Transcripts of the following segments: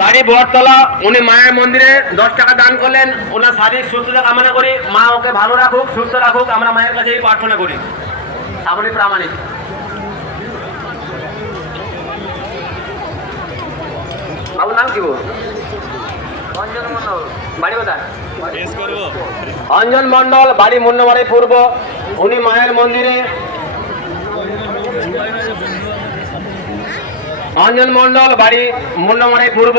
বাড়ি বটতলা উনি মায়ের মন্দিরে দশ টাকা দান করলেন ওনার শারীরিক সুস্থতা কামনা করি মা ওকে ভালো রাখুক সুস্থ রাখুক আমরা মায়ের কাছে প্রার্থনা করি। আপনি প্রামাণিক। বাবুর নাম কি অঞ্জন মন্ডল বাড়ি কোথায়? অঞ্জন মন্ডল বাড়ি মুন্নবাড়ি পূর্ব। উনি মায়ের মন্দিরে অঞ্জন মন্ডল বাড়ি মুন্নমারি পূর্ব।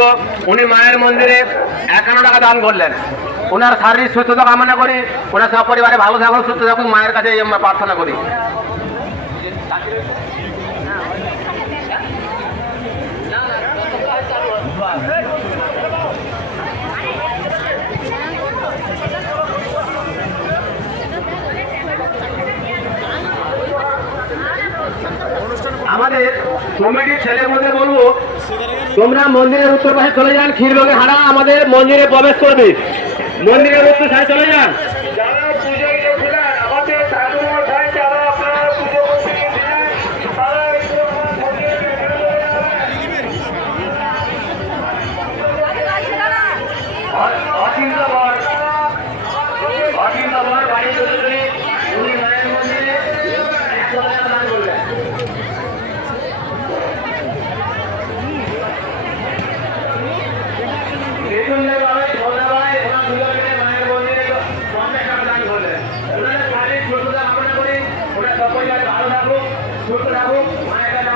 উনি মায়ের মন্দিরে একান্ন টাকা দান করলেন। ওনার শারীরিক সুস্থতা কামনা করি, ওনার সব পরিবারে ভালো থাকুন সুস্থ থাকুন মায়ের কাছে আমরা প্রার্থনা করি। আমাদের কমিটির ছেলেমেয়েদের বলব, তোমরা মন্দিরের উত্তর পাশে চলে যান, ক্ষীরভোগে হারা, আমাদের মন্দিরে প্রবেশ করবে। মন্দিরের উত্তর সাইড চলে যান। ముందు రావు మా యొక్క